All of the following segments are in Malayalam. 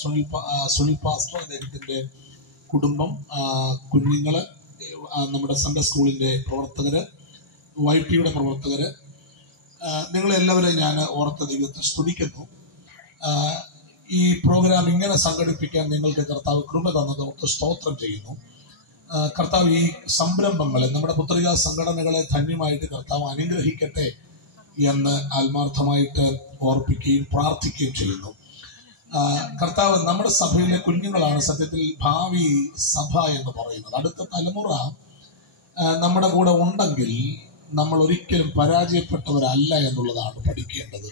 സുനിൽ പാസ്റ്റർ, അദ്ദേഹത്തിന്റെ കുടുംബം, കുഞ്ഞുങ്ങള്, നമ്മുടെ സൺഡേ സ്കൂളിന്റെ പ്രവർത്തകര്, YP-യുടെ പ്രവർത്തകര്, നിങ്ങളെല്ലാവരെയും ഞാൻ ഓർത്ത ദൈവത്തെ സ്തുതിക്കുന്നു. ഈ പ്രോഗ്രാം ഇങ്ങനെ സംഘടിപ്പിക്കാൻ നിങ്ങൾക്ക് കർത്താവ് കൃപ തന്നത് ഓർത്ത് സ്തോത്രം ചെയ്യുന്നു. കർത്താവ് ഈ സംരംഭങ്ങളെ, നമ്മുടെ പുത്രികാ സംഘടനകളെ ധന്യമായിട്ട് കർത്താവ് അനുഗ്രഹിക്കട്ടെ എന്ന് ആത്മാർത്ഥമായിട്ട് ഓർപ്പിക്കുകയും പ്രാർത്ഥിക്കുകയും ചെയ്യുന്നു. കർത്താവ് നമ്മുടെ സഭയിലെ കുഞ്ഞുങ്ങളാണ് സത്യത്തിൽ ഭാവി സഭ എന്ന് പറയുന്നത്. അടുത്ത തലമുറ നമ്മുടെ കൂടെ ഉണ്ടെങ്കിൽ നമ്മൾ ഒരിക്കലും പരാജയപ്പെട്ടവരല്ല എന്നുള്ളതാണ് പഠിക്കേണ്ടത്.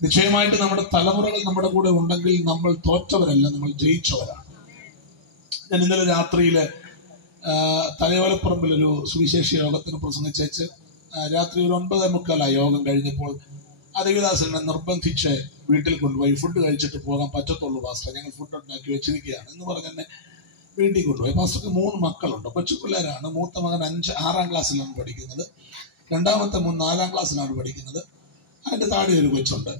നിശ്ചയമായിട്ട് നമ്മുടെ തലമുറകൾ നമ്മുടെ കൂടെ ഉണ്ടെങ്കിൽ നമ്മൾ തോറ്റവരല്ല, നമ്മൾ ജയിച്ചവരാണ്. ഞാൻ ഇന്നലെ രാത്രിയില് തലയോലപ്പറമ്പിലൊരു സുവിശേഷ യോഗത്തിന് പ്രസംഗിച്ചേച്ച് രാത്രി ഒരു 9:45 യോഗം കഴിഞ്ഞപ്പോൾ ദേവദാസനെ നിർബന്ധിച്ച് വീട്ടിൽ കൊണ്ടുപോയി ഫുഡ് കഴിച്ചിട്ട് പോകാൻ പറ്റത്തുള്ളൂ പാസ്റ്റർ, ഞങ്ങൾ ഫുഡ് ഉണ്ടാക്കി വെച്ചിരിക്കുകയാണ് എന്ന് പറഞ്ഞ് എന്നെ വീട്ടിൽ കൊണ്ടുപോയി. പാസ്റ്റർക്ക് 3 മക്കളുണ്ട്, കൊച്ചു പിള്ളേരാണ്. മൂത്ത മകൻ 6ാം ക്ലാസ്സിലാണ് പഠിക്കുന്നത്, രണ്ടാമത്തെ 4ാം ക്ലാസ്സിലാണ് പഠിക്കുന്നത്. അതിന്റെ താഴെ ഒരു കൊച്ചുണ്ട്.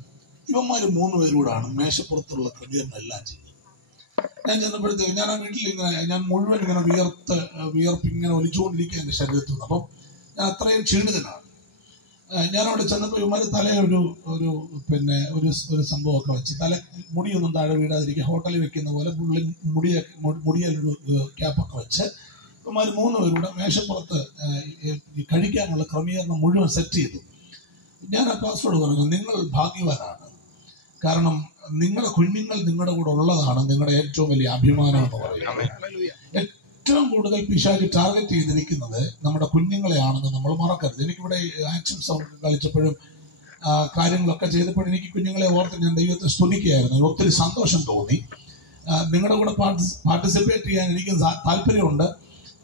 ഇവന്മാര് 3 പേരൂടാണ് മേശപ്പുറത്തുള്ള ക്രമീകരണം എല്ലാം ചെയ്യുന്നത്. ഞാൻ ചെന്നപ്പോഴത്തേക്ക് ഞാൻ ആ വീട്ടിൽ ഞാൻ മുഴുവൻ ഇങ്ങനെ വിയർപ്പ് ഇങ്ങനെ ഒലിച്ചുകൊണ്ടിരിക്കുക എന്റെ ശരീരത്തിൽ നിന്ന്. അപ്പം ഞാൻ അത്രയും ക്ഷീണിതനാണ്. ഞാനവിടെ ചെന്നപ്പോൾ ഇവന്മാര് തലയൊരു ഒരു സംഭവമൊക്കെ വെച്ച് തല മുടിയൊന്നും താഴെ വീഴാതിരിക്കുക ഹോട്ടലിൽ വെക്കുന്ന പോലെ മുടിയൊരു ക്യാപ്പൊക്കെ വെച്ച് ഇവന്മാര് 3 പേരൂടെ മേശപ്പുറത്ത് കഴിക്കാനുള്ള ക്രമീകരണം മുഴുവൻ സെറ്റ് ചെയ്തു. ഞാൻ ആ പാസ്റ്ററോട് പറഞ്ഞു, നിങ്ങൾ ഭാഗ്യവാനാണ്. കാരണം നിങ്ങളുടെ കുഞ്ഞുങ്ങൾ നിങ്ങളുടെ കൂടെ ഉള്ളതാണ് നിങ്ങളുടെ ഏറ്റവും വലിയ അഭിമാനം എന്ന് പറയുന്നത്. ഏറ്റവും കൂടുതൽ പിശാച് ടാർഗറ്റ് ചെയ്തിരിക്കുന്നത് നമ്മുടെ കുഞ്ഞുങ്ങളെയാണെന്ന് നമ്മൾ മറക്കരുത്. എനിക്കിവിടെ ആക്ഷൻ സൗണ്ട് കളിച്ചപ്പോഴും കാര്യങ്ങളൊക്കെ ചെയ്തപ്പോഴും എനിക്ക് കുഞ്ഞുങ്ങളെ ഓർത്ത് ഞാൻ ദൈവത്തെ സ്തുതിക്കുകയായിരുന്നു. ഒത്തിരി സന്തോഷം തോന്നി. നിങ്ങളുടെ കൂടെ പാർട്ടിസിപ്പേറ്റ് ചെയ്യാൻ എനിക്ക് താല്പര്യമുണ്ട്.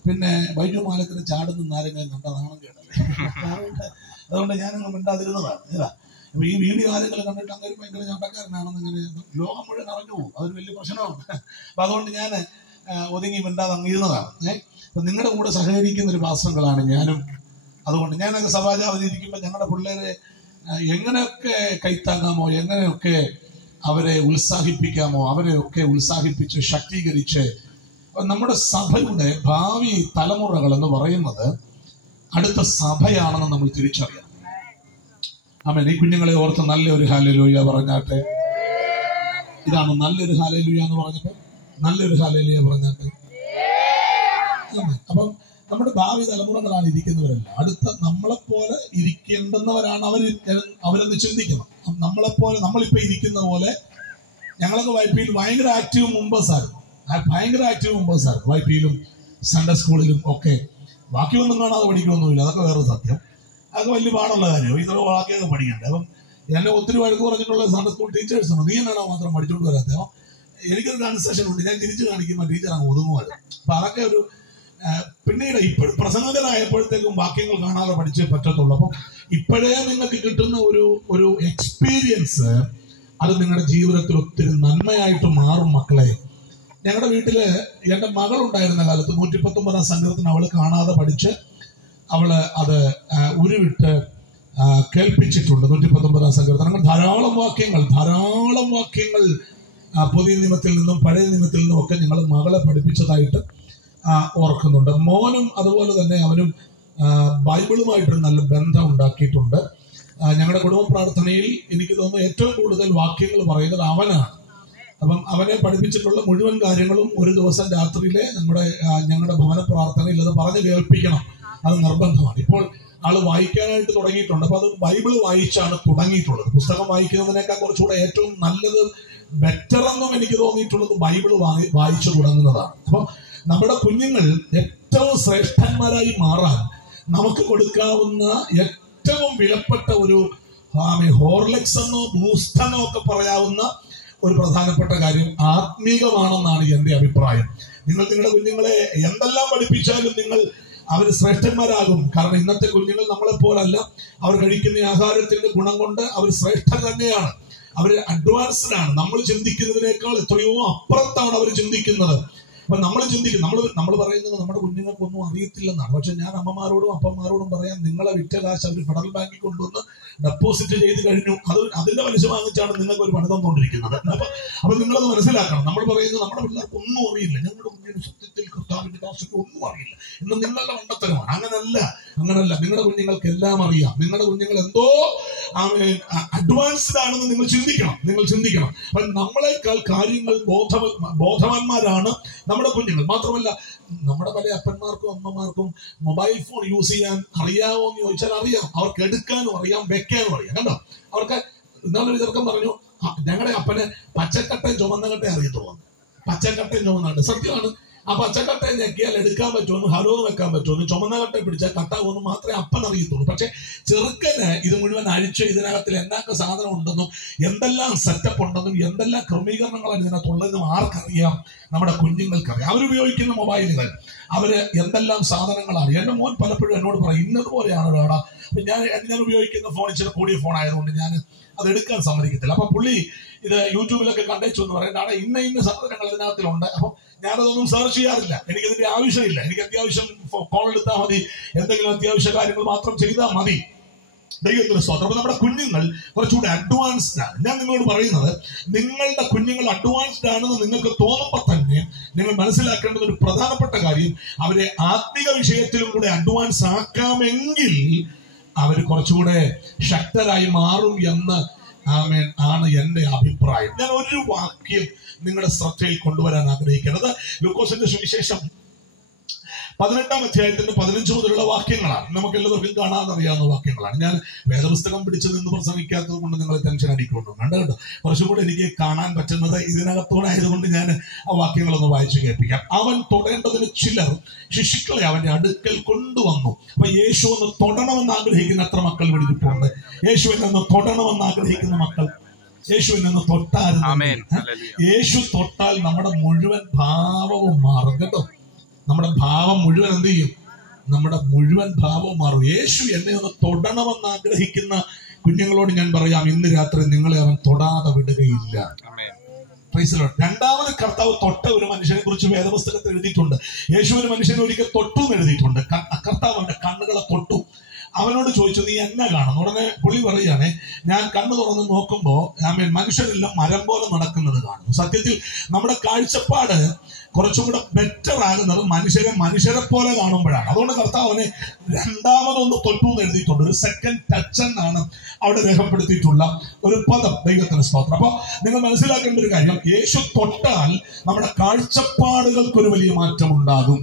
പിന്നെ ബൈജു മാലത്തിന് ചാടുന്ന ആരെങ്കിലും കണ്ടതാണെന്ന് കേട്ടല്ലേ, അതുകൊണ്ട് ഞാനങ്ങ് മിണ്ടാതിരുന്നതാണ്. അപ്പൊ ഈ വീഡിയോ ആരെങ്കിലും കണ്ടിട്ട് അങ്ങനെ ഭയങ്കര ചാട്ടക്കാരനാണെന്ന് ഇങ്ങനെ ലോകം മുഴുവൻ അറിഞ്ഞു പോകും, അതൊരു വലിയ പ്രശ്നമാണ്. അപ്പൊ അതുകൊണ്ട് ഞാൻ ഒതുങ്ങി മിണ്ടാതെ അങ്ങിരുന്നതാണ്. അപ്പൊ നിങ്ങളുടെ കൂടെ സഹകരിക്കുന്ന ഒരു പാസ്റ്ററുകളാണ് ഞാനും. അതുകൊണ്ട് ഞാനൊക്കെ സഭാജാവധി ഇരിക്കുമ്പോൾ ഞങ്ങളുടെ പിള്ളേരെ എങ്ങനെയൊക്കെ കൈത്താങ്ങാമോ, എങ്ങനെയൊക്കെ അവരെ ഉത്സാഹിപ്പിക്കാമോ, അവരെയൊക്കെ ഉത്സാഹിപ്പിച്ച് ശക്തീകരിച്ച് നമ്മുടെ സഭയുടെ ഭാവി തലമുറകൾ എന്ന് പറയുന്നത് അടുത്ത സഭയാണെന്ന് നമ്മൾ തിരിച്ചറിയണം. ആമേൻ. ഈ കുഞ്ഞുങ്ങളെ ഓർത്ത് നല്ലൊരു ഹല്ലേലൂയ പറഞ്ഞാട്ടെ. ഇതാണ് നല്ലൊരു ഹല്ലേലൂയ എന്ന് പറഞ്ഞപ്പോൾ നല്ലൊരു ഹല്ലേലൂയ പറഞ്ഞാട്ടെ. അപ്പം നമ്മുടെ ഭാവി തലമുറകളാണ് ഇരിക്കുന്നവരല്ല, അടുത്ത നമ്മളെപ്പോലെ ഇരിക്കേണ്ടുന്നവരാണ് അവരെന്ന് ചിന്തിക്കണം. നമ്മളെപ്പോലെ നമ്മളിപ്പോ ഇരിക്കുന്ന പോലെ ഞങ്ങളൊക്കെ YP-യിൽ ഭയങ്കര ആക്റ്റീവ് മെമ്പേഴ്സായിരുന്നു. YP-യിലും സൺഡേ സ്കൂളിലും ഒക്കെ. ബാക്കിയൊന്നും കാണാതെ പഠിക്കണമെന്നില്ല, അതൊക്കെ വേറെ സത്യം. അതൊക്കെ വലിയ പാടുള്ള കാര്യമാണ്. ഇത്ര ബാക്കിയൊക്കെ പഠിക്കണ്ടേ. അപ്പം എന്നെ ഒത്തിരി വഴക്ക് പറഞ്ഞിട്ടുള്ള സൺഡേ സ്കൂൾ ടീച്ചേഴ്സാണ്. നീ എന്നാണോ മാത്രം പഠിച്ചുകൊണ്ട് വരാത്തത്? അപ്പം എനിക്കൊരു കൺസെഷൻ ഉണ്ട്, ഞാൻ തിരിച്ചു കാണിക്കുമ്പോൾ ടീച്ചർ അങ്ങ് ഒതുങ്ങുമല്ലോ. അപ്പൊ അതൊക്കെ ഒരു പിന്നീട് ഇപ്പോഴും പ്രസംഗകനായപ്പോഴത്തേക്കും വാക്യങ്ങൾ കാണാതെ പഠിച്ചേ പറ്റത്തുള്ളൂ. അപ്പം ഇപ്പോഴേ നിങ്ങൾക്ക് കിട്ടുന്ന ഒരു എക്സ്പീരിയൻസ് അത് നിങ്ങളുടെ ജീവിതത്തിൽ ഒത്തിരി നന്മയായിട്ട് മാറും മക്കളെ. ഞങ്ങളുടെ വീട്ടില് എന്റെ മകളുണ്ടായിരുന്ന കാലത്ത് 119ാം സംഘത്തിന് അവള് കാണാതെ പഠിച്ച് അവള് അത് ഉരുവിട്ട് കേൾപ്പിച്ചിട്ടുണ്ട്. 119ാം സംഘത്തിന് ധാരാളം വാക്യങ്ങൾ പുതിയ നിയമത്തിൽ നിന്നും പഴയ നിയമത്തിൽ നിന്നും ഒക്കെ ഞങ്ങൾ മകളെ പഠിപ്പിച്ചതായിട്ട് ഓർക്കുന്നുണ്ട്. മോനും അതുപോലെ തന്നെ അവനും ബൈബിളുമായിട്ടൊരു നല്ല ബന്ധം ഉണ്ടാക്കിയിട്ടുണ്ട്. ഞങ്ങളുടെ കുടുംബ പ്രാർത്ഥനയിൽ എനിക്ക് തോന്നുന്നു ഏറ്റവും കൂടുതൽ വാക്യങ്ങൾ പറയുന്നത് അവനാണ്. അപ്പം അവനെ പഠിപ്പിച്ചിട്ടുള്ള മുഴുവൻ കാര്യങ്ങളും ഒരു ദിവസം രാത്രിയിലെ ഞങ്ങളുടെ ഭവന പ്രാർത്ഥനയിൽ അത് പറഞ്ഞു കേൾപ്പിക്കണം, അത് നിർബന്ധമാണ്. ഇപ്പോൾ ആള് വായിക്കാനായിട്ട് തുടങ്ങിയിട്ടുണ്ട്. അപ്പൊ അത് ബൈബിൾ വായിച്ചാണ് തുടങ്ങിയിട്ടുള്ളത്. പുസ്തകം വായിക്കുന്നതിനേക്കാൾ കുറച്ചുകൂടെ ഏറ്റവും നല്ലത്, ബെറ്റർ എന്നും എനിക്ക് തോന്നിയിട്ടുള്ളത് ബൈബിൾ വായിച്ചു തുടങ്ങുന്നതാണ്. അപ്പൊ നമ്മുടെ കുഞ്ഞുങ്ങൾ ഏറ്റവും ശ്രേഷ്ഠന്മാരായി മാറാൻ നമുക്ക് കൊടുക്കാവുന്ന ഏറ്റവും വിലപ്പെട്ട ഒരു ഹോർലിക്സ് എന്നോ ബൂസ്റ്റെന്നോ ഒക്കെ പറയാവുന്ന ഒരു പ്രധാനപ്പെട്ട കാര്യം ആത്മീകമാണെന്നാണ് എന്റെ അഭിപ്രായം. നിങ്ങളുടെ കുഞ്ഞുങ്ങളെ എന്തെല്ലാം പഠിപ്പിച്ചാലും അവർ ശ്രേഷ്ഠന്മാരാകും. കാരണം ഇന്നത്തെ കുഞ്ഞുങ്ങൾ നമ്മളെ പോലല്ല. അവർ കഴിക്കുന്ന ആഹാരത്തിന്റെ ഗുണം കൊണ്ട് അവർ ശ്രേഷ്ഠർ തന്നെയാണ്. അവർ അഡ്വാൻസ്ഡ് ആണ്. നമ്മൾ ചിന്തിക്കുന്നതിനേക്കാൾ എത്രയോ അപ്പുറത്താണ് അവർ ചിന്തിക്കുന്നത്. അപ്പൊ നമ്മൾ ചിന്തിക്കും, നമ്മൾ പറയുന്നത് നമ്മുടെ കുഞ്ഞുങ്ങൾക്കൊന്നും അറിയത്തില്ലെന്നാണ്. പക്ഷെ ഞാൻ അമ്മമാരോടും അപ്പന്മാരോടും പറയാം, നിങ്ങളെ വിറ്റ കാശ് അവർ ഫെഡറൽ ബാങ്കിൽ കൊണ്ടുവന്ന് ഡെപ്പോസിറ്റ് ചെയ്ത് കഴിഞ്ഞു. അതിന്റെ പലിശ വാങ്ങിച്ചാണ് നിങ്ങൾക്ക് ഒരു പണി തന്നുകൊണ്ടിരിക്കുന്നത്. അപ്പൊ നിങ്ങളത് മനസ്സിലാക്കണം. നമ്മൾ പറയുന്നത് നമ്മുടെ പിള്ളേർക്ക് ഒന്നും അറിയില്ല, ഞങ്ങളുടെ കുഞ്ഞിന് സത്യത്തിൽ കർത്താവിന്റെ ദാസക്ക് ഒന്നും അറിയില്ല എന്ന് നിങ്ങളുടെ മണ്ടത്തരമാണ്. അങ്ങനല്ല. നിങ്ങളുടെ കുഞ്ഞുങ്ങൾക്ക് എല്ലാം അറിയാം. നിങ്ങളുടെ കുഞ്ഞുങ്ങൾ എന്തോ അഡ്വാൻസ്ഡ് ആണെന്ന് നിങ്ങൾ ചിന്തിക്കണം. അപ്പൊ നമ്മളെക്കാൾ കാര്യങ്ങൾ ബോധവാന്മാരാണ് നമ്മുടെ കുഞ്ഞുങ്ങൾ. മാത്രമല്ല, നമ്മുടെ പല അപ്പന്മാർക്കും അമ്മമാർക്കും മൊബൈൽ ഫോൺ യൂസ് ചെയ്യാൻ അറിയാമോ എന്ന് ചോദിച്ചാൽ അറിയാം. അവർക്ക് എടുക്കാനും അറിയാം, വെക്കാനും അറിയാം. കണ്ടോ, അവർക്ക് ഇന്നാളൊരു ചെറുക്കം പറഞ്ഞു, ഞങ്ങളുടെ അപ്പന് പച്ചക്കട്ടയും ചുമന്ന കട്ടയും അറിയത്തുള്ളൂ. പച്ചക്കട്ടയും ചുമന്നുണ്ട്. സത്യമാണ്. ആ പച്ചക്കട്ടയെ ഞെക്കിയാൽ എടുക്കാൻ പറ്റുമെന്ന്, ഹലോ വെക്കാൻ പറ്റുമെന്ന്, ചുമന്ന കട്ടയെ പിടിച്ചാൽ കട്ടാവുമെന്ന് മാത്രമേ അപ്പൻ അറിയത്തുള്ളൂ. പക്ഷെ ചെറുക്കന് ഇത് മുഴുവൻ അഴിച്ച് ഇതിനകത്തിൽ എന്നൊക്കെ സാധനം ഉണ്ടെന്നും എന്തെല്ലാം സെറ്റപ്പ് ഉണ്ടെന്നും എന്തെല്ലാം ക്രമീകരണങ്ങളാണ് ഇതിനകത്തുള്ളതെന്നും ആർക്കറിയാം? നമ്മുടെ കുഞ്ഞുങ്ങൾക്കറിയാം. അവരുപയോഗിക്കുന്ന മൊബൈലുകൾ, അവര് എന്തെല്ലാം സാധനങ്ങളാണ്. എന്റെ മോൻ പലപ്പോഴും എന്നോട് പറയും, ഇന്നതുപോലെയാണ് ഒരാടാ. ഞാൻ ഉപയോഗിക്കുന്ന ഫോൺ ഇച്ചിരി കൂടിയ ഫോൺ ആയതുകൊണ്ട് ഞാൻ അത് എടുക്കാൻ സമ്മതിക്കത്തില്ല. അപ്പൊ പുള്ളി ഇത് യൂട്യൂബിലൊക്കെ കണ്ടേച്ചു എന്ന് പറയുന്നത്, ഇന്ന സാധനങ്ങൾ ഇതിനകത്തിലുണ്ട്. അപ്പൊ ഞാനതൊന്നും സെർച്ച് ചെയ്യാറില്ല. എനിക്കതിന്റെ ആവശ്യമില്ല. എനിക്ക് അത്യാവശ്യം കോൾ എടുത്താൽ മതി, എന്തെങ്കിലും അത്യാവശ്യ കാര്യങ്ങൾ മാത്രം ചെയ്താൽ മതി. ദൈവത്തിന്റെ സ്തോത്രം. അപ്പൊ നമ്മുടെ കുഞ്ഞുങ്ങൾ കുറച്ചുകൂടി അഡ്വാൻസ്ഡ് ആണ്. ഞാൻ നിങ്ങളോട് പറയുന്നത്, നിങ്ങളുടെ കുഞ്ഞുങ്ങൾ അഡ്വാൻസ്ഡ് ആണെന്ന് നിങ്ങൾക്ക് തോന്നുമ്പോൾ തന്നെ നിങ്ങൾ മനസ്സിലാക്കേണ്ടത് ഒരു പ്രധാനപ്പെട്ട കാര്യം, അവരെ ആത്മിക വിഷയത്തിലും കൂടെ അഡ്വാൻസ് ആക്കാമെങ്കിൽ അവർ കുറച്ചുകൂടെ ശക്തരായി മാറും എന്ന് ആണ് എന്റെ അഭിപ്രായം. ഞാൻ ഒരു വാക്യം നിങ്ങളുടെ ശ്രദ്ധയിൽ കൊണ്ടുവരാൻ ആഗ്രഹിക്കുന്നത് ലൂക്കോസിന്റെ സുവിശേഷം 18-ാം അധ്യായത്തിന്റെ 15 മുതലുള്ള വാക്യങ്ങളാണ്. നമുക്ക് എല്ലാവർക്കും കാണാനറിയാവുന്ന വാക്യങ്ങളാണ്. ഞാൻ വേദപുസ്തകം പിടിച്ചു നിന്ന് പ്രസംഗിക്കാത്തത് കൊണ്ട് നിങ്ങൾ ടെൻഷൻ അടിക്കൊണ്ടു കേട്ടോ. കുറച്ചുകൂടെ എനിക്ക് കാണാൻ പറ്റുന്നത് ഇതിനകത്തോടെ ആയതുകൊണ്ട് ഞാൻ ആ വാക്യങ്ങളൊന്ന് വായിച്ചു കേൾപ്പിക്കാം. അവൻ തൊടേണ്ടതിന് ചിലർ ശിശുക്കളെ അവന്റെ അടുക്കൽ കൊണ്ടുവന്നു. അപ്പൊ യേശു ഒന്ന് തൊടണമെന്ന് ആഗ്രഹിക്കുന്ന എത്ര മക്കൾ വിളിച്ചിട്ടുണ്ട്? യേശുവിനെ ഒന്ന് തൊടണമെന്ന് ആഗ്രഹിക്കുന്ന മക്കൾ യേശുവിനെ ഒന്ന് തൊട്ടായിരുന്നു. യേശു തൊട്ടാൽ നമ്മുടെ മുഴുവൻ ഭാവവും മാറും കേട്ടോ. നമ്മുടെ ഭാവം മുഴുവൻ എന്ത് ചെയ്യും? നമ്മുടെ മുഴുവൻ ഭാവവും മാറും. യേശു എന്നെ ഒന്ന് തൊടണമെന്ന് ആഗ്രഹിക്കുന്ന കുഞ്ഞുങ്ങളോട് ഞാൻ പറയാം, ഇന്ന് രാത്രി നിങ്ങളെ അവൻ തൊടാതെ വിടുകയില്ല. രണ്ടാമത് കർത്താവ് തൊട്ട ഒരു മനുഷ്യനെ കുറിച്ച് വേദപുസ്തകത്തിൽ എഴുതിയിട്ടുണ്ട്. യേശു ഒരു മനുഷ്യനെ ഒരിക്കൽ തൊട്ടു എന്ന് എഴുതിയിട്ടുണ്ട്. കർത്താവ് അവന്റെ കണ്ണുകളെ തൊട്ടു. അവനോട് ചോദിച്ചു, നീ എന്നെ കാണുന്നു? ഉടനെ പുള്ളി പറയുകയാണെ, ഞാൻ കണ്ണു തുറന്ന് നോക്കുമ്പോ മനുഷ്യരെല്ലാം മരം പോലെ നടക്കുന്നത് കാണുന്നു. സത്യത്തിൽ നമ്മുടെ കാഴ്ചപ്പാട് കുറച്ചും കൂടെ ബെറ്റർ ആകുന്നത് മനുഷ്യരെ പോലെ കാണുമ്പോഴാണ്. അതുകൊണ്ട് കർത്താവ് അവനെ രണ്ടാമതൊന്ന് തൊട്ടു എന്ന് എഴുതിയിട്ടുണ്ട്. ഒരു സെക്കൻഡ് ടച്ച് എന്നാണ് അവിടെ രേഖപ്പെടുത്തിയിട്ടുള്ള ഒരു പദം. ദൈവത്തിന് സ്തോത്രം. അപ്പൊ നിങ്ങൾ മനസ്സിലാക്കേണ്ട ഒരു കാര്യം, യേശു തൊട്ടാൽ നമ്മുടെ കാഴ്ചപ്പാടുകൾക്കൊരു വലിയ മാറ്റം ഉണ്ടാകും.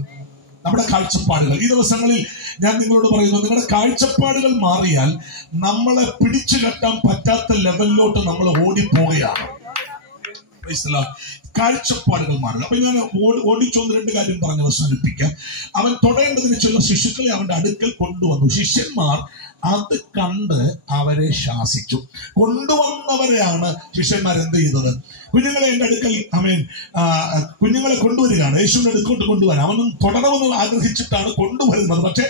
നമ്മുടെ കാഴ്ചപ്പാടുകൾ ഈ ദിവസങ്ങളിൽ ഞാൻ നിങ്ങളോട് പറയുന്നു, നിങ്ങളുടെ കാഴ്ചപ്പാടുകൾ മാറിയാൽ നമ്മളെ പിടിച്ചു കെട്ടാൻ പറ്റാത്ത ലെവലിലോട്ട് നമ്മൾ ഓടിപ്പോവുകയാണ്. കാഴ്ചപ്പാടുകൾ മാറുക. അപ്പൊ ഞാൻ ഓടിച്ചോന്ന് 2 കാര്യം പറഞ്ഞ് അവസാനിപ്പിക്കാം. അവൻ തൊടേണ്ടതിന് ചില ശിശുക്കളെ അവന്റെ അടുക്കൽ കൊണ്ടുവന്നു. ശിഷ്യന്മാർ അത് കണ്ട് അവരെ ശാസിച്ചു. കൊണ്ടുവന്നവരെയാണ് ശിഷ്യന്മാർ എന്ത് ചെയ്തത്? കുഞ്ഞുങ്ങളെ എന്റെ അടുക്കൽ കുഞ്ഞുങ്ങളെ കൊണ്ടുവരികയാണ്. യേശുവിന്റെ അടുക്കോട്ട് കൊണ്ടുവരാൻ അവനും തൊടണമെന്ന് ആഗ്രഹിച്ചിട്ടാണ് കൊണ്ടുവരുന്നത്. പക്ഷെ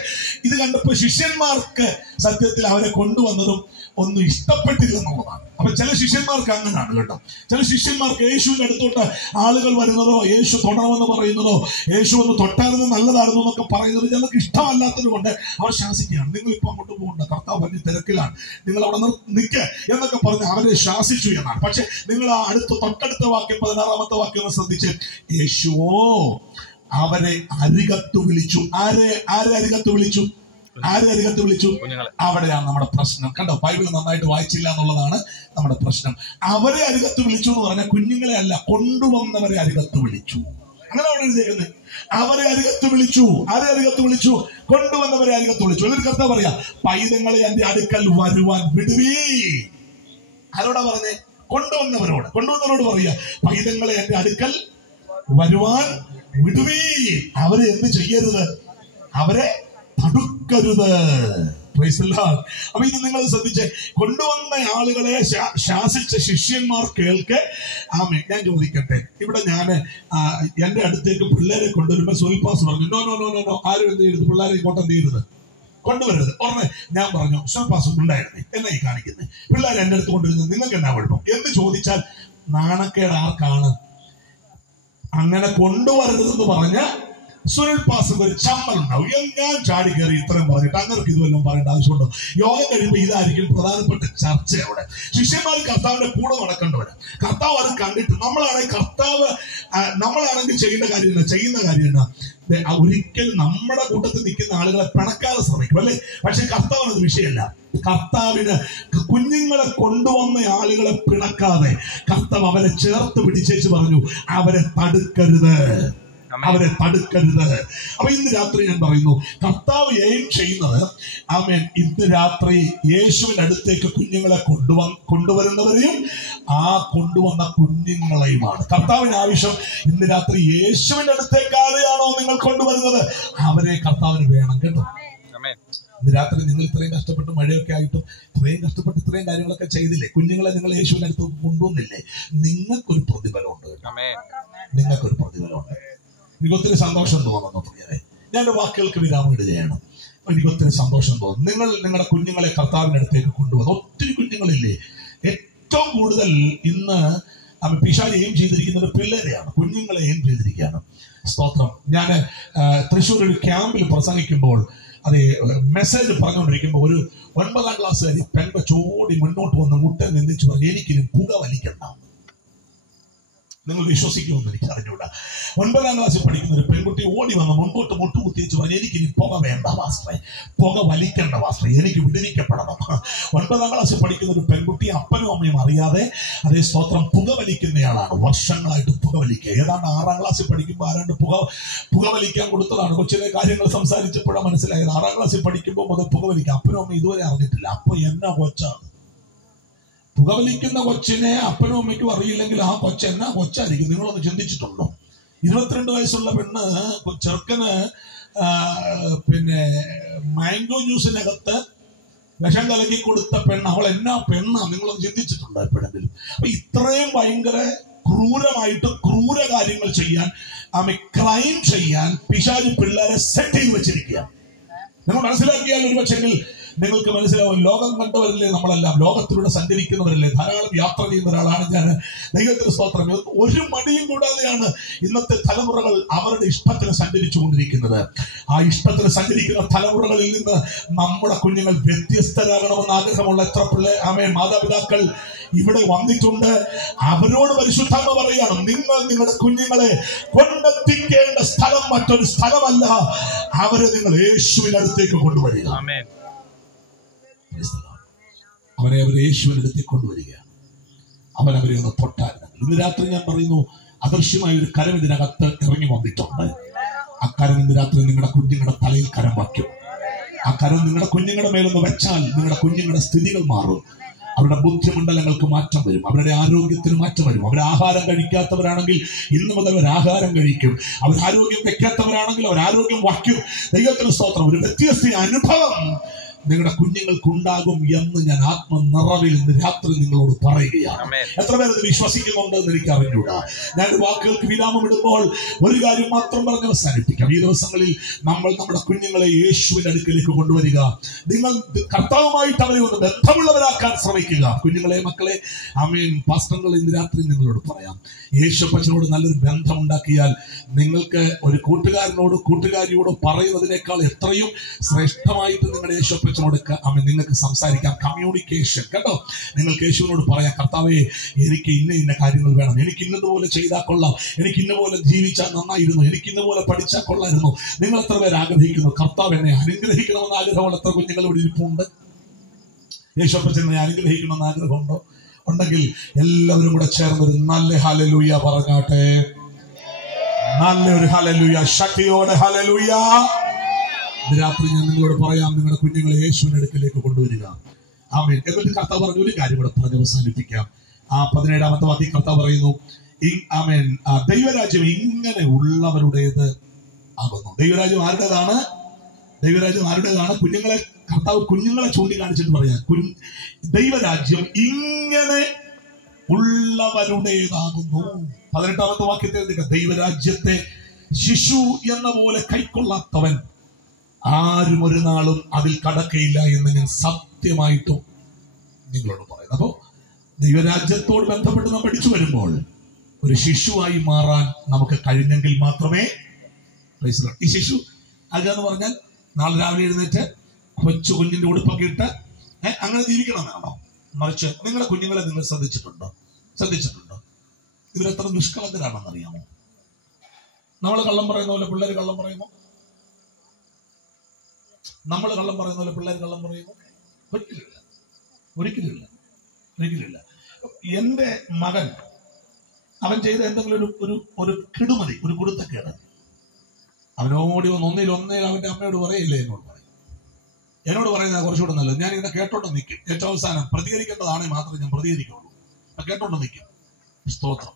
ഇത് കണ്ടപ്പോ ശിഷ്യന്മാർക്ക് സത്യത്തിൽ അവരെ കൊണ്ടുവന്നതും ഒന്നും ഇഷ്ടപ്പെട്ടില്ലെന്നുള്ളതാണ്. അപ്പൊ ചില ശിഷ്യന്മാർക്ക് അങ്ങനെയാണ് കേട്ടോ. ചില ശിഷ്യന്മാർക്ക് യേശുവിന്റെ അടുത്തോട്ട് ആളുകൾ വരുന്നതോ, യേശു തൊടണമെന്ന് പറയുന്നതോ, യേശു ഒന്ന് തൊട്ടായിരുന്നു നല്ലതായിരുന്നു എന്നൊക്കെ പറയുന്നത് ചിലർക്ക് ഇഷ്ടമല്ലാത്തത് കൊണ്ട് അവർ ശാസിക്കുകയാണ്. നിങ്ങൾ ഇപ്പൊ അങ്ങോട്ട് പോകണ്ട, കർത്താവ് വലിയ തിരക്കിലാണ്, നിങ്ങൾ അവിടെ നിൽക്കുക എന്നൊക്കെ പറഞ്ഞ് അവരെ ശാസിച്ചു എന്നാണ്. പക്ഷെ നിങ്ങൾ ആ തൊട്ടടുത്ത വാക്യം 16-ാമത്തെ വാക്യം ഒന്ന് ശ്രദ്ധിച്ച്, യേശുവോ അവരെ അരികത്ത് വിളിച്ചു. ആരെ അരികത്ത് വിളിച്ചു? അവിടെയാണ് നമ്മുടെ പ്രശ്നം. കണ്ടോ, ബൈബിൾ നന്നായിട്ട് വായിച്ചില്ല എന്നുള്ളതാണ് നമ്മുടെ പ്രശ്നം. അവരെ അരികത്ത് വിളിച്ചു എന്ന് പറഞ്ഞാൽ കുഞ്ഞുങ്ങളെ അല്ല, കൊണ്ടുവന്നവരെ അരികത്ത് വിളിച്ചു. അങ്ങനെ അവിടെ എഴുതിയിരിക്കുന്നത്. അവരെ അരികത്ത് വിളിച്ചു. ആരെ അരികത്ത് വിളിച്ചു? കൊണ്ടുവന്നവരെ അരികത്ത് വിളിച്ചു. എന്നിട്ട് കർത്താവ് പറയാ, പൈതങ്ങളെ എന്റെ അടുക്കൽ വരുവാൻ വിടുവീ. ആരോടാ പറഞ്ഞേ? കൊണ്ടുവന്നവരോട് പറയാ, പൈതങ്ങളെ എന്റെ അടുക്കൽ വരുവാൻ വിടുവീ. അവരെ എന്ത് ചെയ്യരുത്? അവരെ തടുക്കരുത്. അപ്പൊ ഇത് നിങ്ങൾ ശ്രദ്ധിച്ച്, കൊണ്ടുവന്ന ആളുകളെ ശാസിച്ച ശിഷ്യന്മാർ കേൾക്കെ. ഞാൻ ചോദിക്കട്ടെ, ഇവിടെ ഞാൻ എന്റെ അടുത്തേക്ക് പിള്ളേരെ കൊണ്ടുവരുമ്പോ സോയിപ്പാസ് പറഞ്ഞു, നോ ആരും എന്ത് ചെയ്യരുത്, പിള്ളേരെ ഇങ്ങോട്ട് എന്ത് ചെയ്യരുത്, കൊണ്ടുവരരുത്. ഉടനെ ഞാൻ പറഞ്ഞു, സോയിപ്പാസ് പിള്ളേരുന്നേ എന്നെ ഈ കാണിക്കുന്നത്, പിള്ളേരെ എന്റെ അടുത്ത് കൊണ്ടുവരുന്നത് നിങ്ങൾക്ക് എന്നാ കുഴപ്പം എന്ന് ചോദിച്ചാൽ നാണക്കേട് ആർക്കാണ്? അങ്ങനെ കൊണ്ടുവരരുതെന്ന് പറഞ്ഞ സുനിൽ പാസ്റ്റർക്ക് ഒരു ചമ്മലുണ്ടാവും. ഞാൻ ചാടി കയറി ഇത്രയും പറഞ്ഞിട്ട് അങ്ങർക്ക് ഇതുവെല്ലാം പറയേണ്ട ആവശ്യമുണ്ടോ? യോഗം കഴിയുമ്പോൾ ഇതായിരിക്കും പ്രധാനപ്പെട്ട ചർച്ച. അവിടെ ശിഷ്യന്മാർ കർത്താവിന്റെ കൂടെ നടക്കേണ്ടവരാ. കർത്താവ് അത് കണ്ടിട്ട് നമ്മളാണെങ്കിൽ ചെയ്യുന്ന കാര്യം ഒരിക്കലും നമ്മുടെ കൂട്ടത്തിൽ നിൽക്കുന്ന ആളുകളെ പിണക്കാതെ ശ്രമിക്കും അല്ലേ? പക്ഷെ കർത്താവിന് അത് വിഷയമല്ല. കർത്താവിന് കുഞ്ഞുങ്ങളെ കൊണ്ടുവന്ന ആളുകളെ പിണക്കാതെ കർത്താവ് അവരെ ചേർത്ത് പിടിച്ചേച്ച് പറഞ്ഞു, അവരെ തടുക്കരുത്. അപ്പൊ ഇന്ന് രാത്രി ഞാൻ പറയുന്നു, കർത്താവ് എയിം ചെയ്യുന്നത് ഇന്ന് രാത്രി യേശുവിന്റെ അടുത്തേക്ക് കുഞ്ഞുങ്ങളെ കൊണ്ടുവരുന്നവരെയും ആ കൊണ്ടുവന്ന കുഞ്ഞുങ്ങളെയുമാണ്. കർത്താവിന് ആവശ്യം ഇന്ന് രാത്രി യേശുവിന്റെ അടുത്തേക്ക് ആരെയാണോ നിങ്ങൾ കൊണ്ടുവരുന്നത് അവരെ കർത്താവിന് വേണം. കേട്ടോ, ഇന്ന് രാത്രി നിങ്ങൾ ഇത്രയും കഷ്ടപ്പെട്ട് മഴയൊക്കെ ആയിട്ടും ഇത്രയും കഷ്ടപ്പെട്ട് ഇത്രയും കാര്യങ്ങളൊക്കെ ചെയ്തില്ലേ? കുഞ്ഞുങ്ങളെ നിങ്ങൾ യേശുവിന്റെ അടുത്ത് കൊണ്ടുവന്നില്ലേ? നിങ്ങൾക്കൊരു പ്രതിഫലമുണ്ട്. നിങ്ങൾക്കൊരു പ്രതിഫലമുണ്ട്. എനിക്കൊത്തിരി സന്തോഷം തോന്നുന്നു പ്രിയരെ. ഞാൻ വാക്കുകൾക്ക് വിരാമം ഇടുകയാണ്. എനിക്കൊത്തിരി സന്തോഷം തോന്നുന്നു. നിങ്ങൾ നിങ്ങളുടെ കുഞ്ഞുങ്ങളെ കർത്താവിന്റെ അടുത്തേക്ക് കൊണ്ടുവന്നു. ഒത്തിരി കുഞ്ഞുങ്ങളില്ലേ? ഏറ്റവും കൂടുതൽ ഇന്ന് പിശാച് എയിം ചെയ്തിരിക്കുന്നത് പിള്ളേരെയാണ്, കുഞ്ഞുങ്ങളെ എയിം ചെയ്തിരിക്കുകയാണ്. സ്തോത്രം. ഞാൻ തൃശ്ശൂർ ഒരു ക്യാമ്പിൽ പ്രസംഗിക്കുമ്പോൾ മെസ്സേജ് പറഞ്ഞുകൊണ്ടിരിക്കുമ്പോൾ ഒരു 9ാം ക്ലാസ്സുകാരി പെൺകൊച്ചോടി മുന്നോട്ട് വന്ന് മുട്ട നിന്ദിച്ചു പറഞ്ഞു, എനിക്കിനി പുക വലിക്കണ്ട. നിങ്ങൾ വിശ്വസിക്കുമെന്ന് എനിക്ക് അറിഞ്ഞൂടാ. 9ാം ക്ലാസ്സിൽ പഠിക്കുന്ന ഒരു പെൺകുട്ടി ഓടി വന്ന് മുൻപോട്ട് മുട്ടുകുത്തിച്ച് പറഞ്ഞു, എനിക്കിനി പുക വേണ്ട പാസ്റ്ററെ, പുക വലിക്കേണ്ട പാസ്റ്ററെ, എനിക്ക് വിടുവിക്കപ്പെടണം. 9ാം ക്ലാസ്സിൽ പഠിക്കുന്ന ഒരു പെൺകുട്ടി അപ്പനും അമ്മയും അറിയാതെ സ്തോത്രം പുക വലിക്കുന്നയാളാണ്. വർഷങ്ങളായിട്ട് പുക വലിക്കുക. ഏതാണ്ട് 6ാം ക്ലാസ്സിൽ പഠിക്കുമ്പോൾ ആരാണ്ട് പുക വലിക്കാൻ കൊടുത്തതാണ്. കൊച്ചിലെ കാര്യങ്ങൾ സംസാരിച്ചപ്പോഴാണ് മനസ്സിലായത്. 6ാം ക്ലാസ്സിൽ പഠിക്കുമ്പോൾ മുതൽ പുക വലിക്കുക. അപ്പനും അമ്മയും ഇതുവരെ അറിഞ്ഞിട്ടില്ല. അപ്പൊ എന്നാ കൊച്ചാണ് പുകവലിക്കുന്ന കൊച്ചിനെ അപ്പനും അമ്മയ്ക്കും അറിയില്ലെങ്കിൽ ആ കൊച്ചെന്നാ കൊച്ചായിരിക്കും. നിങ്ങളൊന്ന് ചിന്തിച്ചിട്ടുണ്ടോ? 22 വയസ്സുള്ള പെണ്ണ് ചെറുക്കന് മാംഗോ ജ്യൂസിനകത്ത് വിഷം കലക്കി കൊടുത്ത പെണ്ണ്, അവൾ എന്നാ പെണ്ണാ? നിങ്ങളൊന്ന് ചിന്തിച്ചിട്ടുണ്ടോ എപ്പോഴെങ്കിലും? അപ്പൊ ഇത്രയും ഭയങ്കര ക്രൂരമായിട്ട് ക്രൂര കാര്യങ്ങൾ ചെയ്യാൻ, ക്രൈം ചെയ്യാൻ പിശാച് പിള്ളേരെ സെറ്റ് ചെയ്ത് വെച്ചിരിക്കുക. നിങ്ങൾ മനസ്സിലാക്കിയാൽ ഒരു പക്ഷെങ്കിൽ നിങ്ങൾക്ക് മനസ്സിലാവും. ലോകം കണ്ടവരല്ലേ നമ്മളെല്ലാം, ലോകത്തിലൂടെ സഞ്ചരിക്കുന്നവരല്ലേ, ധാരാളം യാത്ര ചെയ്യുന്ന ഒരാളാണ് ഞാൻ. ദൈവത്തിന് സ്തോത്രം. ഒരു മടിയും കൂടാതെയാണ് ഇന്നത്തെ തലമുറകൾ അവരുടെ ഇഷ്ടത്തിന് സഞ്ചരിച്ചു കൊണ്ടിരിക്കുന്നത്. ആ ഇഷ്ടത്തിന് സഞ്ചരിക്കുന്ന തലമുറകളിൽ നിന്ന് നമ്മുടെ കുഞ്ഞുങ്ങൾ വ്യത്യസ്തരാകണമെന്ന് ആഗ്രഹമുള്ള എത്ര മാതാപിതാക്കൾ ഇവിടെ വന്നിട്ടുണ്ട്. അവരോട് പരിശുദ്ധാത്മ പറയണം, നിങ്ങൾ നിങ്ങളുടെ കുഞ്ഞുങ്ങളെ കൊണ്ടെത്തിക്കേണ്ട സ്ഥലം മറ്റൊരു സ്ഥലമല്ല, അവരെ നിങ്ങൾ യേശുവിന്റെ അടുത്തേക്ക് കൊണ്ടുവരിക. അവരെ യേശുവിന്റെ അടുത്തേക്ക് കൊണ്ടുവരികയാണ്. അവരെ ഒന്ന് തൊട്ടായിരുന്നെങ്കിൽ. ഇന്ന് രാത്രി ഞാൻ പറയുന്നു, അദൃശ്യമായ ഒരു കരം ഇതിനകത്ത് ഇറങ്ങി വന്നിട്ടുണ്ട്. ആ കരം ഇന്ന് രാത്രി നിങ്ങളുടെ കുഞ്ഞുങ്ങളുടെ തലയിൽ കരം വയ്ക്കും. ആ കരം നിങ്ങളുടെ കുഞ്ഞുങ്ങളുടെ മേലൊന്ന് വെച്ചാൽ നിങ്ങളുടെ കുഞ്ഞുങ്ങളുടെ സ്ഥിതികൾ മാറും. അവരുടെ ബുദ്ധിമണ്ഡലങ്ങൾക്ക് മാറ്റം വരും. അവരുടെ ആരോഗ്യത്തിന് മാറ്റം വരും. അവർ ആഹാരം കഴിക്കാത്തവരാണെങ്കിൽ ഇന്ന് മുതൽ അവർ ആഹാരം കഴിക്കും. അവർ ആരോഗ്യം വെക്കാത്തവരാണെങ്കിൽ അവർ ആരോഗ്യം വയ്ക്കും. ദൈവത്തിന് സ്തോത്രം. ഒരു വ്യത്യസ്ത അനുഭവം നിങ്ങളുടെ കുഞ്ഞുങ്ങൾക്കുണ്ടാകും എന്ന് ഞാൻ ആത്മനിറവിൽ ഇന്ന് രാത്രി നിങ്ങളോട് പറയുകയാണ്. എത്ര പേരത് വിശ്വസിക്കുന്നുണ്ട് എന്ന് എനിക്ക് അറിഞ്ഞൂടാ. ഞാൻ വാക്കുകൾക്ക് വിരാമം ഇടുമ്പോൾ ഒരു കാര്യം മാത്രം പറഞ്ഞ് അവസാനിപ്പിക്കാം. ഈ ദിവസങ്ങളിൽ നമ്മൾ നമ്മുടെ കുഞ്ഞുങ്ങളെ യേശുവിന്റെ അടുക്കലേക്ക് കൊണ്ടുവരിക. നിങ്ങൾ കർത്താവുമായിട്ട് അവരെ ഒന്ന് ബന്ധമുള്ളവരാക്കാൻ ശ്രമിക്കുക. കുഞ്ഞുങ്ങളെ, മക്കളെ, പാസ്റ്ററുകൾ ഇന്ന് രാത്രി നിങ്ങളോട് പറയാം, യേശുപ്പച്ചനോട് നല്ലൊരു ബന്ധം ഉണ്ടാക്കിയാൽ നിങ്ങൾക്ക് ഒരു കൂട്ടുകാരിയോട് പറയുന്നതിനേക്കാൾ എത്രയും ശ്രേഷ്ഠമായിട്ട് നിങ്ങളുടെ യേശുപ്പച്ചനോട് നിങ്ങൾക്ക് സംസാരിക്കാം. കമ്മ്യൂണിക്കേഷൻ. കേട്ടോ, നിങ്ങൾക്ക് യേശുവിനോട് പറയാം, കർത്താവേ, എനിക്ക് ഇന്ന കാര്യങ്ങൾ വേണം, എനിക്ക് ഇന്നതുപോലെ ചെയ്താൽ കൊള്ളാം, എനിക്ക് ഇന്നപോലെ ജീവിച്ചാൽ നന്നായിരുന്നു, എനിക്ക് ഇന്നപോലെ പഠിച്ചാൽ കൊള്ളായിരുന്നു. നിങ്ങൾ എത്ര പേര് ആഗ്രഹിക്കുന്നു കർത്താവ് എന്നെ അനുഗ്രഹിക്കണമെന്ന് ആഗ്രഹമുള്ള എത്ര കുഞ്ഞുങ്ങൾ ഇവിടെ ഇരിപ്പുണ്ട്? യേശുപ്പച്ചനെ അനുഗ്രഹിക്കണമെന്ന് ആഗ്രഹമുണ്ടോ? ഉണ്ടെങ്കിൽ എല്ലാവരും കൂടെ ചേർന്നൊരു നല്ല ഹല്ലേലൂയ പറഞ്ഞാട്ടെ. നല്ലൊരു ഹല്ലേലൂയ, ശക്തിയോടെ ഹല്ലേലൂയ. രാത്രി ഞാൻ നിങ്ങളോട് പറയാം, നിങ്ങളുടെ കുഞ്ഞുങ്ങളെ യേശുവിന്റെ അടുക്കലേക്ക് കൊണ്ടുവരിക. ആമേൻ. എന്നിട്ട് കർത്താവ് പറഞ്ഞ ഒരു കാര്യം കൂടെ പറഞ്ഞ് അവസാനിപ്പിക്കാം. ആ 17ാമത്തെ വാക്യം കർത്താവ് പറയുന്നു, ആമേൻ, ദൈവരാജ്യം ഇങ്ങനെ ഉള്ളവരുടേത് ആകുന്നു. ദൈവരാജ്യം ആരുടേതാണ്? ദൈവരാജ്യം ആരുടേതാണ്? കുഞ്ഞുങ്ങളെ ചൂണ്ടിക്കാണിച്ചിട്ട് പറയാം, ദൈവരാജ്യം ഇങ്ങനെ ഉള്ളവരുടേതാകുന്നു. 18ാമത്തെ വാക്യത്തെ ദൈവരാജ്യത്തെ ശിശു എന്ന പോലെ കൈക്കൊള്ളാത്തവൻ ആരും ഒരു നാളും അതിൽ കടക്കയില്ല എന്ന് ഞാൻ സത്യമായിട്ടും നിങ്ങളോട് പറയുന്നു. അപ്പോ ദൈവരാജ്യത്തോട് ബന്ധപ്പെട്ട് നാം പഠിച്ചു വരുമ്പോൾ ഒരു ശിശുവായി മാറാൻ നമുക്ക് കഴിഞ്ഞെങ്കിൽ മാത്രമേ ഈ ശിശു അതെന്ന് പറഞ്ഞാൽ നാളെ രാവിലെ എഴുന്നേറ്റ് കൊച്ചു കുഞ്ഞിന്റെ ഉടുപ്പൊക്കെ ഇട്ട് അങ്ങനെ ജീവിക്കണമെന്നാണോ? മറിച്ച് നിങ്ങളുടെ കുഞ്ഞുങ്ങളെ നിങ്ങൾ ശ്രദ്ധിച്ചിട്ടുണ്ടോ? ഇവരെത്ര നിഷ്കളങ്കരാണെന്നറിയാമോ? നമ്മൾ കള്ളം പറയുന്ന പോലെ പിള്ളേർ കള്ളം പറയുമോ? നമ്മൾ കള്ളം പറയുന്ന പോലെ പിള്ളേർ കള്ളം പറയുമോ? ഒരിക്കലുമില്ല. എന്റെ മകൻ അവൻ ചെയ്ത എന്തെങ്കിലും ഒരു കിടുമതി, ഒരു കുടുത്തക്കേട്, അവനോടി ഒന്നിൽ അവന്റെ അമ്മയോട് പറയില്ലേ? എന്നോട് പറയുന്നത് കുറച്ചുകൂടെ നല്ലത്. ഞാൻ ഇങ്ങനെ കേട്ടോണ്ട് നിൽക്കും. ഏറ്റവും അവസാനം പ്രതികരിക്കേണ്ടതാണെങ്കിൽ മാത്രമേ ഞാൻ പ്രതികരിക്കുള്ളൂ. കേട്ടോണ്ട് നിൽക്കും. സ്തോത്രം.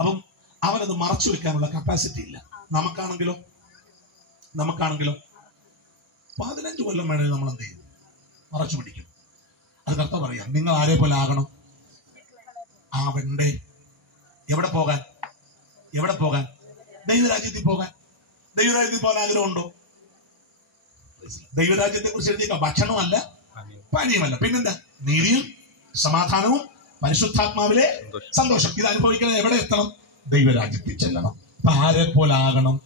അപ്പം അവനത് മറച്ചു വെക്കാനുള്ള കപ്പാസിറ്റി ഇല്ല. നമുക്കാണെങ്കിലോ 15 കൊല്ലം വേണേൽ നമ്മൾ എന്ത് ചെയ്യും? മറച്ചു പിടിക്കും. അത് കർത്താവ് പറയാം, നിങ്ങൾ ആരെ പോലെ ആകണം? ആവണ്ടേ? എവിടെ പോകാൻ? ദൈവരാജ്യത്തിൽ പോകാൻ ആഗ്രഹമുണ്ടോ? ദൈവരാജ്യത്തെ കുറിച്ച് എഴുതിയേക്കാം. ഭക്ഷണമല്ല, പാനീയമല്ല, പിന്നെന്താ? നീതിയും സമാധാനവും പരിശുദ്ധാത്മാവിലെ സന്തോഷം. ഇത് അനുഭവിക്കുന്നത് എവിടെ എത്തണം? ദൈവരാജ്യത്തിൽ ചെല്ലണം. അപ്പൊ ആരെ പോലെ ആകണം?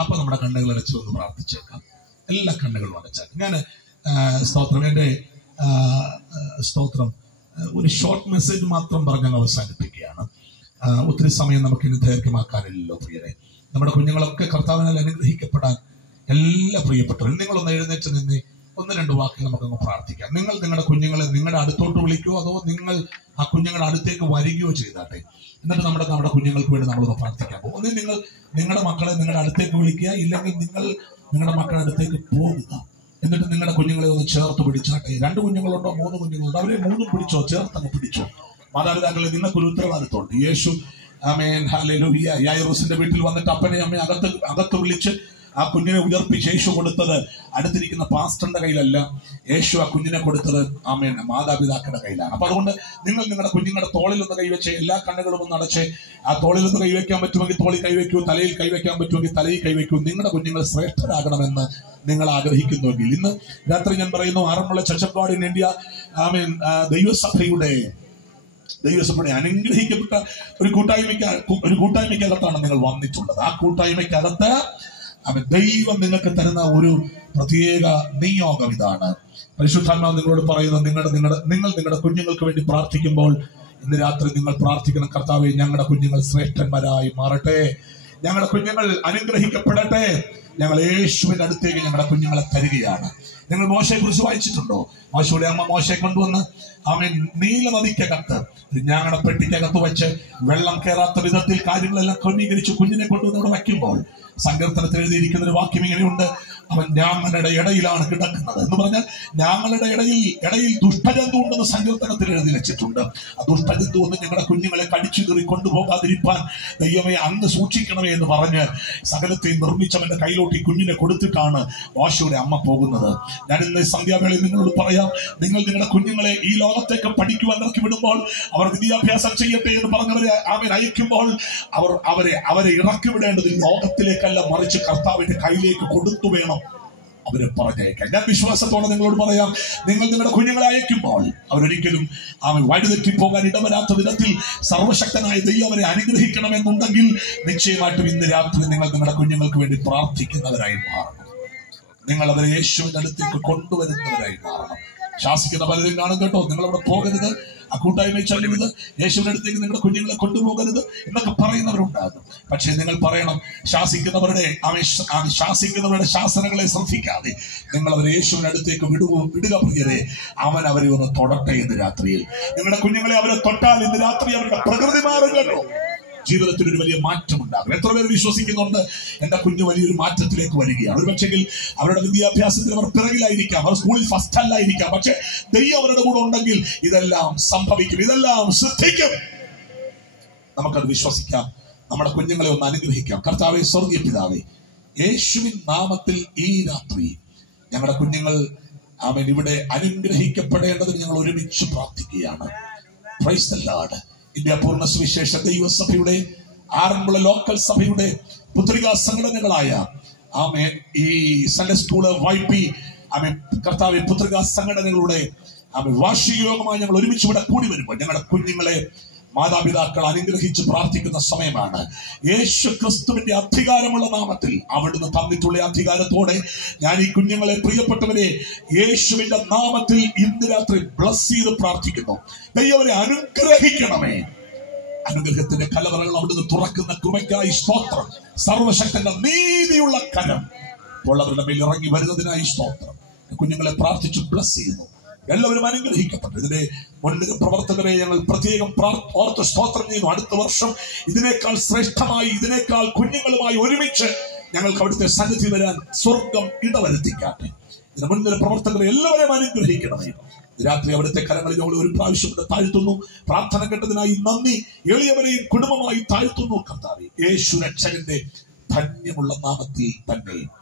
അപ്പൊ നമ്മുടെ കണ്ണുകൾ അടച്ചു ഒന്ന് പ്രാർത്ഥിച്ചേക്കാം. എല്ലാ കണ്ണുകളും അടച്ചാൽ ഞാൻ സ്തോത്രം, എന്റെ സ്തോത്രം ഒരു ഷോർട്ട് മെസ്സേജ് മാത്രം പറഞ്ഞ് അവസാനിപ്പിക്കുകയാണ്. ഒത്തിരി സമയം നമുക്കിനി ദൈർഘ്യമാക്കാനില്ലല്ലോ പ്രിയരെ. നമ്മുടെ കുഞ്ഞുങ്ങളൊക്കെ കർത്താവിനാൽ അനുഗ്രഹിക്കപ്പെടാൻ എല്ലാ പ്രിയപ്പെട്ടവരും നിങ്ങളൊന്ന് എഴുന്നേറ്റ് നിന്ന് 1-2 വാക്കിൽ നമുക്കൊന്ന് പ്രാർത്ഥിക്കാം. നിങ്ങൾ നിങ്ങളുടെ കുഞ്ഞുങ്ങളെ നിങ്ങളുടെ അടുത്തോട്ട് വിളിക്കുകയോ അതോ നിങ്ങൾ ആ കുഞ്ഞുങ്ങളുടെ അടുത്തേക്ക് വരികയോ ചെയ്താട്ടെ. എന്നിട്ട് നമ്മുടെ കുഞ്ഞുങ്ങൾക്ക് വേണ്ടി നമ്മളൊന്ന് പ്രാർത്ഥിക്കാൻ പോകും. ഒന്നിൽ നിങ്ങൾ നിങ്ങളുടെ മക്കളെ നിങ്ങളുടെ അടുത്തേക്ക് വിളിക്കുക, ഇല്ലെങ്കിൽ നിങ്ങൾ നിങ്ങളുടെ മക്കളുടെ അടുത്തേക്ക് പോകുക. എന്നിട്ട് നിങ്ങളുടെ കുഞ്ഞുങ്ങളെ ഒന്ന് ചേർത്ത് പിടിച്ചാട്ടെ. 2 കുഞ്ഞുങ്ങളുണ്ടോ 3 കുഞ്ഞുങ്ങളുണ്ടോ അവരെ 3 പിടിച്ചോ, ചേർത്തങ്ങ് പിടിച്ചോ. മാതാപിതാക്കളെ നിങ്ങൾക്കൊരു ഉത്തരവാദിത്വമുണ്ട്. യേശു ആമേൻ ഹല്ലേലൂയ യായിറോസിന്റെ വീട്ടിൽ വന്നിട്ട് അപ്പനെ അമ്മയെ അകത്ത് വിളിച്ച് ആ കുഞ്ഞിനെ ഉയർപ്പിച്ച് യേശു കൊടുത്തത് അടുത്തിരിക്കുന്ന പാസ്റ്ററിന്റെ കയ്യിലല്ല. യേശു ആ കുഞ്ഞിനെ കൊടുത്തത് ആമേൻ മാതാപിതാക്കളുടെ കയ്യിലാണ്. അപ്പൊ അതുകൊണ്ട് നിങ്ങൾ നിങ്ങളുടെ കുഞ്ഞുങ്ങളുടെ തോളിൽ ഒന്ന് കൈവച്ച്, എല്ലാ കണ്ണുകളും ഒന്ന് അടച്ച്, ആ തോളിൽ ഒന്ന് കൈവയ്ക്കാൻ പറ്റുമെങ്കിൽ തോളിൽ കൈവയ്ക്കൂ, തലയിൽ കൈവയ്ക്കാൻ പറ്റുമെങ്കിൽ തലയിൽ കൈവയ്ക്കൂ. നിങ്ങളുടെ കുഞ്ഞുങ്ങൾ ശ്രേഷ്ഠരാകണമെന്ന് നിങ്ങൾ ആഗ്രഹിക്കുന്നുവെങ്കിൽ ഇന്ന് രാത്രി ഞാൻ പറയുന്നു, Aranmula church of God in India ആമേൻ ദൈവസഭയുടെ അനുഗ്രഹിക്കപ്പെട്ട ഒരു കൂട്ടായ്മയ്ക്കകത്താണ് നിങ്ങൾ വന്നിട്ടുള്ളത്. ആ കൂട്ടായ്മയ്ക്കകത്ത് ദൈവം നിങ്ങൾക്ക് തരുന്ന ഒരു പ്രത്യേക നിയോഗം ഇതാണ്. പരിശുദ്ധാത്മാവ് നിങ്ങളോട് പറയുന്നത്, നിങ്ങൾ നിങ്ങളുടെ കുഞ്ഞുങ്ങൾക്ക് വേണ്ടി പ്രാർത്ഥിക്കുമ്പോൾ ഇന്ന് രാത്രി നിങ്ങൾ പ്രാർത്ഥിക്കണം, കർത്താവേ ഞങ്ങളുടെ കുഞ്ഞുങ്ങൾ ശ്രേഷ്ഠന്മാരായി മാറട്ടെ, ഞങ്ങളുടെ കുഞ്ഞുങ്ങൾ അനുഗ്രഹിക്കപ്പെടട്ടെ. ഞങ്ങൾ യേശുവിന്റെ അടുത്തേക്ക് ഞങ്ങളുടെ കുഞ്ഞുങ്ങളെ തരികയാണ്. നിങ്ങൾ മോശയെ കുറിച്ച് വായിച്ചിട്ടുണ്ടോ? മോശയുടെ അമ്മ മോശയെ കൊണ്ടുവന്ന് അവൻ നീല നദിക്കകത്ത് ഞങ്ങളുടെ പെട്ടിക്കകത്ത് വെച്ച് വെള്ളം കയറാത്ത വിധത്തിൽ കാര്യങ്ങളെല്ലാം ക്രമീകരിച്ച് കുഞ്ഞിനെ കൊണ്ടുവന്ന് ഇവിടെ വയ്ക്കുമ്പോൾ സങ്കീർത്തനത്തിൽ എഴുതിയിരിക്കുന്ന ഒരു വാക്യം ഇങ്ങനെയുണ്ട്, അവൻ ഞങ്ങളുടെ ഇടയിലാണ് കിടക്കുന്നത് എന്ന് പറഞ്ഞാൽ ഞങ്ങളുടെ ഇടയിൽ ദുഷ്ടജന്തു ഉണ്ടെന്ന് സങ്കീർത്തനത്തിൽ എഴുതി വെച്ചിട്ടുണ്ട്. ആ ദുഷ്ടജന്തു ഒന്നും ഞങ്ങളുടെ കുഞ്ഞുങ്ങളെ കടിച്ചു കയറി കൊണ്ടുപോകാതിരിക്കാൻ ദൈവമേ അങ്ങ് സൂക്ഷിക്കണമേ എന്ന് പറഞ്ഞ് സകലത്തെയും നിർമ്മിച്ചവന്റെ കയ്യിലോട്ട് ഈ കുഞ്ഞിനെ കൊടുത്തിട്ടാണ് മോശയുടെ അമ്മ പോകുന്നത്. ഞാൻ ഇന്ന് സന്ധ്യാവേളയിൽ നിങ്ങളോട് പറയാം, നിങ്ങൾ നിങ്ങളുടെ കുഞ്ഞുങ്ങളെ ഈ ലോകത്തേക്ക് പഠിക്കുവാൻ ഇറക്കി വിടുമ്പോൾ, അവർ വിദ്യാഭ്യാസം ചെയ്യട്ടെ എന്ന് പറഞ്ഞവരെ അയക്കുമ്പോൾ അവരെ ഇറക്കി വിടേണ്ടത് ലോകത്തിലേക്കല്ല, മറിച്ച് കർത്താവിന്റെ കയ്യിലേക്ക് കൊടുത്തു വേണം അവരെ പറഞ്ഞേക്കാൻ. ഞാൻ വിശ്വാസത്തോടെ നിങ്ങളോട് പറയാം, നിങ്ങൾ നിങ്ങളുടെ കുഞ്ഞുങ്ങളെ അയക്കുമ്പോൾ അവരൊരിക്കലും വഴിതെറ്റി പോകാൻ ഇടവരാത്ത വിധത്തിൽ സർവശക്തനായ ദൈവം അവരെ അനുഗ്രഹിക്കണമെന്നുണ്ടെങ്കിൽ നിശ്ചയമായിട്ടും ഇന്ന് രാത്രി നിങ്ങൾ നിങ്ങളുടെ കുഞ്ഞുങ്ങൾക്ക് വേണ്ടി പ്രാർത്ഥിക്കുന്നവരായി മാറണം. നിങ്ങൾ അവരെ യേശുവിന്റെ അടുത്തേക്ക് കൊണ്ടുവരുന്നവരായി മാറണം. ശാസിക്കുന്ന പലരും കാണും കേട്ടോ, നിങ്ങളവിടെ പോകരുത്, ആ കൂട്ടായ്മ ചെല്ലരുത്, യേശുവിന്റെ അടുത്തേക്ക് നിങ്ങളുടെ കുഞ്ഞുങ്ങളെ കൊണ്ടുപോകരുത് എന്നൊക്കെ പറയുന്നവരുണ്ടാകും. പക്ഷെ നിങ്ങൾ പറയണം, ശാസിക്കുന്നവരുടെ ശാസനകളെ ശ്രദ്ധിക്കാതെ നിങ്ങൾ അവരെ യേശുവിന്റെ അടുത്തേക്ക് വിടുക പ്രിയരെ. അവൻ അവരെ ഒന്ന് തൊടട്ടെ ഇന്ന് രാത്രിയിൽ. നിങ്ങളുടെ കുഞ്ഞുങ്ങളെ അവരെ തൊട്ടാൽ ഇന്ന് രാത്രി അവരുടെ പ്രകൃതി മാറും കേട്ടോ. ജീവിതത്തിൽ ഒരു വലിയ മാറ്റം ഉണ്ടാകും. എത്ര പേര് വിശ്വസിക്കുന്നുണ്ട് എന്റെ കുഞ്ഞു വലിയൊരു മാറ്റത്തിലേക്ക് വരികയാണ്? ഒരു പക്ഷെങ്കിൽ അവരുടെ വിദ്യാഭ്യാസത്തിൽ അവർ പിറകിലായിരിക്കാം, അവർ സ്കൂളിൽ ഫസ്റ്റ് അല്ലായിരിക്കാം, പക്ഷെ ദൈവം അവരുടെ കൂടെ ഉണ്ടെങ്കിൽ ഇതെല്ലാം സംഭവിക്കും, ഇതെല്ലാം സിദ്ധിക്കും. നമുക്കത് വിശ്വസിക്കാം. നമ്മുടെ കുഞ്ഞുങ്ങളെ ഒന്ന് അനുഗ്രഹിക്കാം. കർത്താവേ, സ്വർഗീയ പിതാവേ, യേശുവിൻ നാമത്തിൽ ഈ രാത്രി ഞങ്ങളുടെ കുഞ്ഞുങ്ങൾ അവൻ ഇവിടെ അനുഗ്രഹിക്കപ്പെടേണ്ടതിന് ഞങ്ങൾ ഒരുമിച്ച് പ്രാർത്ഥിക്കുകയാണ്. Praise the Lord. ഇന്ത്യ പൂർണ്ണ സുവിശേഷ ദൈവസഭയുടെ ആറന്മുള ലോക്കൽ സഭയുടെ പുത്രികാ സംഘടനകളായ ആമേൻ ഈ സൺഡേ സ്കൂള് YP ആമേൻ കർത്താവ് പുത്രികാ സംഘടനകളുടെ വാർഷിക യോഗമായി ഞങ്ങൾ ഒരുമിച്ച് ഇവിടെ കൂടി വരുമ്പോൾ ഞങ്ങളുടെ കുഞ്ഞുങ്ങളെ മാതാപിതാക്കൾ അനുഗ്രഹിച്ച് പ്രാർത്ഥിക്കുന്ന സമയമാണ്. യേശു ക്രിസ്തുവിന്റെ അധികാരമുള്ള നാമത്തിൽ, അവിടുന്ന് തന്നിട്ടുള്ള അധികാരത്തോടെ ഞാൻ ഈ കുഞ്ഞുങ്ങളെ, പ്രിയപ്പെട്ടവരെ, യേശുവിന്റെ നാമത്തിൽ ഇന്ന് രാത്രി ബ്ലസ് ചെയ്ത് പ്രാർത്ഥിക്കുന്നു. ദൈവമേ അനുഗ്രഹിക്കണമേ. അനുഗ്രഹത്തിന്റെ കലവറകൾ അവിടുന്ന് തുറക്കുന്ന കൃപയ്ക്കായി സ്തോത്രം. സർവശക്തന്റെ നീതിയുള്ള കരം ഇപ്പോൾ അവരുടെ മേൽ ഇറങ്ങി വരുന്നതിനായി സ്തോത്രം. കുഞ്ഞുങ്ങളെ പ്രാർത്ഥിച്ച് ബ്ലസ് ചെയ്യുന്നു. എല്ലാവരും അനുഗ്രഹിക്കപ്പെട്ടു. ഇതിന്റെ മുൻനിര പ്രവർത്തകരെ ഞങ്ങൾ പ്രത്യേകം ഓർത്ത് സ്തോത്രം ചെയ്യുന്നു. അടുത്ത വർഷം ഇതിനേക്കാൾ ശ്രേഷ്ഠമായി, ഇതിനേക്കാൾ കുഞ്ഞുങ്ങളുമായി ഒരുമിച്ച് ഞങ്ങൾക്ക് അവിടുത്തെ സന്നിധി വരാൻ സ്വർഗം ഇടവരുത്തിക്കാട്ടെ. ഇതിന്റെ മുൻനിര പ്രവർത്തകരെ എല്ലാവരെയും അനുഗ്രഹിക്കണമേ. രാത്രി അവിടുത്തെ കരങ്ങളിലോട് ഒരു പ്രാവശ്യം താഴ്ത്തുന്നു. പ്രാർത്ഥന കേട്ടതിനായി നന്ദി. എളിയവരെയും കുടുംബമായി താഴ്ത്തുന്നു കർത്താവേ, യേശു രക്ഷകന്റെ ധന്യമുള്ള നാമത്തിൽ തന്നെ.